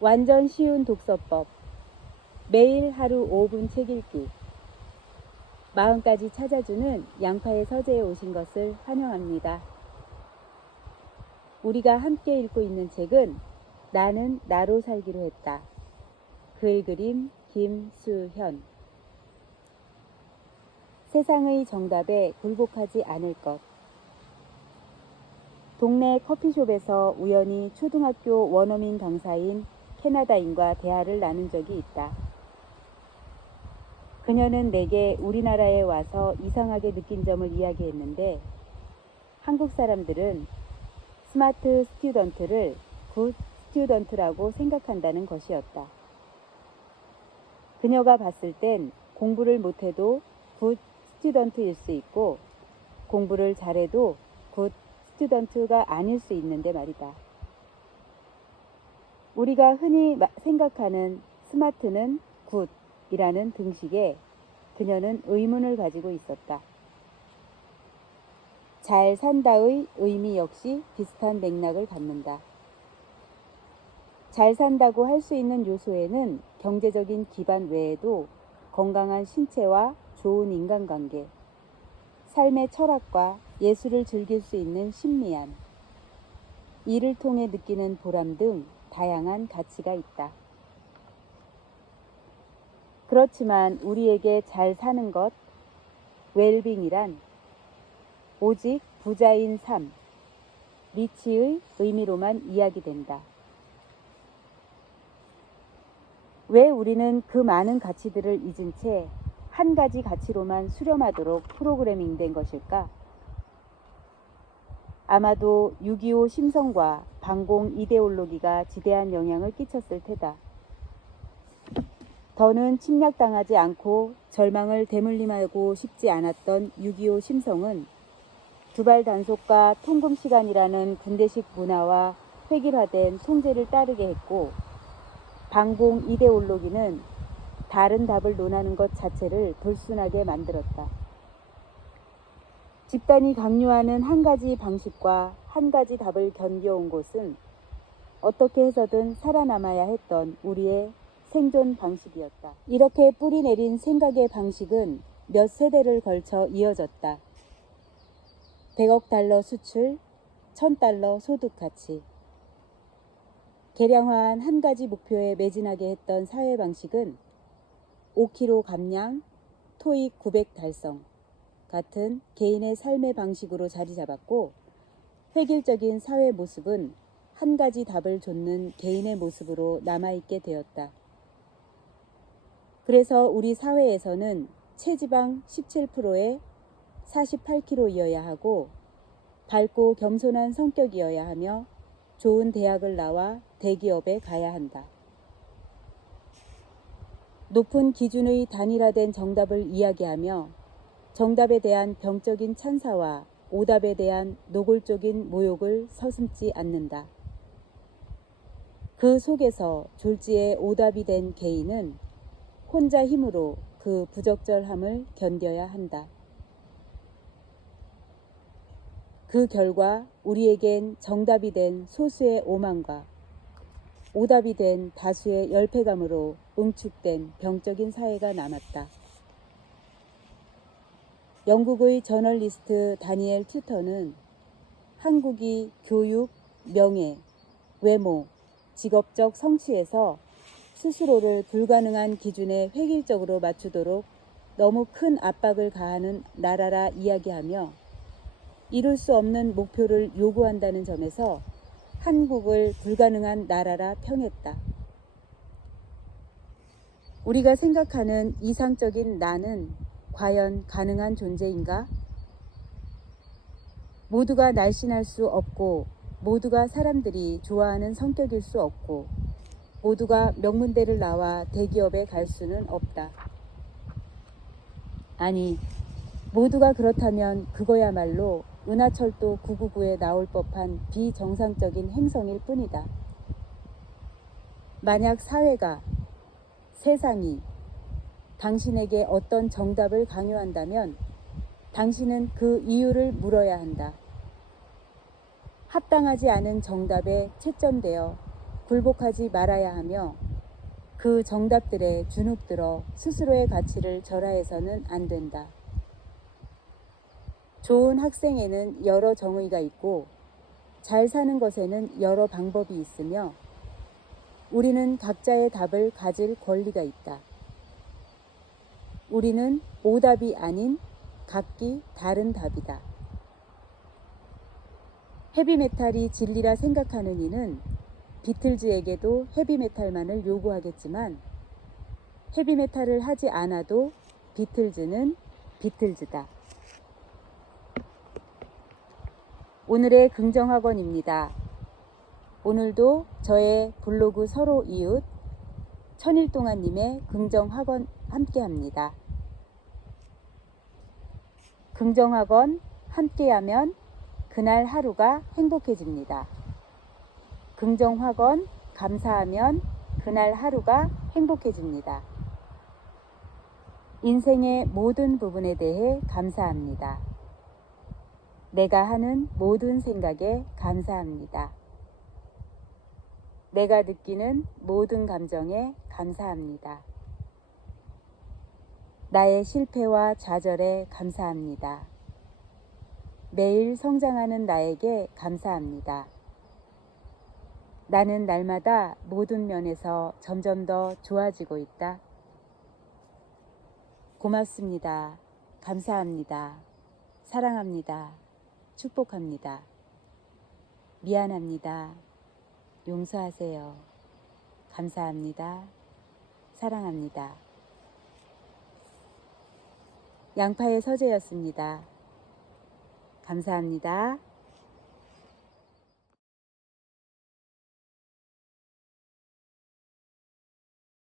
완전 쉬운 독서법. 매일 하루 5분 책 읽기. 마음까지 찾아주는 양파의 서재에 오신 것을 환영합니다. 우리가 함께 읽고 있는 책은 나는 나로 살기로 했다. 글 그림 김수현. 세상의 정답에 굴복하지 않을 것. 동네 커피숍에서 우연히 초등학교 원어민 강사인 캐나다인과 대화를 나눈 적이 있다. 그녀는 내게 우리나라에 와서 이상하게 느낀 점을 이야기했는데 한국 사람들은 스마트 스튜던트를 굿 스튜던트라고 생각한다는 것이었다. 그녀가 봤을 땐 공부를 못해도 굿 스튜던트일 수 있고 공부를 잘해도 굿 스튜던트가 아닐 수 있는데 말이다. 우리가 흔히 마- 생각하는 스마트는 굿이라는 등식에 그녀는 의문을 가지고 있었다. 잘 산다의 의미 역시 비슷한 맥락을 갖는다. 잘 산다고 할 수 있는 요소에는 경제적인 기반 외에도 건강한 신체와 좋은 인간관계, 삶의 철학과 예술을 즐길 수 있는 심리안, 이를 통해 느끼는 보람 등 다양한 가치가 있다. 그렇지만 우리에게 잘 사는 것, 웰빙이란 오직 부자인 삶, 리치의 의미로만 이야기된다. 왜 우리는 그 많은 가치들을 잊은 채 한 가지 가치로만 수렴하도록 프로그래밍 된 것일까? 아마도 6.25 심성과 반공 이데올로기가 지대한 영향을 끼쳤을 테다. 더는 침략당하지 않고 절망을 대물림하고 싶지 않았던 6.25 심성은 두발 단속과 통금 시간이라는 군대식 문화와 획일화된 통제를 따르게 했고 반공 이데올로기는 다른 답을 논하는 것 자체를 불순하게 만들었다. 집단이 강요하는 한 가지 방식과 한 가지 답을 견뎌온 곳은 어떻게 해서든 살아남아야 했던 우리의 생존 방식이었다. 이렇게 뿌리 내린 생각의 방식은 몇 세대를 걸쳐 이어졌다. 100억 달러 수출, 1000달러 소득 가치. 개량화한 한 가지 목표에 매진하게 했던 사회 방식은 5kg 감량, 토익 900 달성 같은 개인의 삶의 방식으로 자리 잡았고 획일적인 사회 모습은 한 가지 답을 좇는 개인의 모습으로 남아있게 되었다. 그래서 우리 사회에서는 체지방 17%에 48kg이어야 하고 밝고 겸손한 성격이어야 하며 좋은 대학을 나와 대기업에 가야 한다. 높은 기준의 단일화된 정답을 이야기하며 정답에 대한 병적인 찬사와 오답에 대한 노골적인 모욕을 서슴지 않는다. 그 속에서 졸지에 오답이 된 개인은 혼자 힘으로 그 부적절함을 견뎌야 한다. 그 결과 우리에겐 정답이 된 소수의 오만과 오답이 된 다수의 열패감으로 응축된 병적인 사회가 남았다. 영국의 저널리스트 다니엘 튜터는 한국이 교육, 명예, 외모, 직업적 성취에서 스스로를 불가능한 기준에 획일적으로 맞추도록 너무 큰 압박을 가하는 나라라 이야기하며 이룰 수 없는 목표를 요구한다는 점에서 한국을 불가능한 나라라 평했다. 우리가 생각하는 이상적인 나는 과연 가능한 존재인가? 모두가 날씬할 수 없고, 모두가 사람들이 좋아하는 성격일 수 없고, 모두가 명문대를 나와 대기업에 갈 수는 없다. 아니, 모두가 그렇다면 그거야말로 은하철도 999에 나올 법한 비정상적인 행성일 뿐이다. 만약 사회가, 세상이 당신에게 어떤 정답을 강요한다면 당신은 그 이유를 물어야 한다. 합당하지 않은 정답에 채점되어 굴복하지 말아야 하며 그 정답들에 주눅들어 스스로의 가치를 절하해서는 안 된다. 좋은 학생에는 여러 정의가 있고 잘 사는 것에는 여러 방법이 있으며 우리는 각자의 답을 가질 권리가 있다. 우리는 오답이 아닌 각기 다른 답이다. 헤비메탈이 진리라 생각하는 이는 비틀즈에게도 헤비메탈만을 요구하겠지만 헤비메탈을 하지 않아도 비틀즈는 비틀즈다. 오늘의 긍정학원입니다. 오늘도 저의 블로그 서로 이웃 천일 동안님의 긍정학원 함께합니다. 긍정학원 함께하면 그날 하루가 행복해집니다. 긍정학원 감사하면 그날 하루가 행복해집니다. 인생의 모든 부분에 대해 감사합니다. 내가 하는 모든 생각에 감사합니다. 내가 느끼는 모든 감정에 감사합니다. 나의 실패와 좌절에 감사합니다. 매일 성장하는 나에게 감사합니다. 나는 날마다 모든 면에서 점점 더 좋아지고 있다. 고맙습니다. 감사합니다. 사랑합니다. 축복합니다. 미안합니다. 용서하세요. 감사합니다. 사랑합니다. 양파의 서재였습니다. 감사합니다.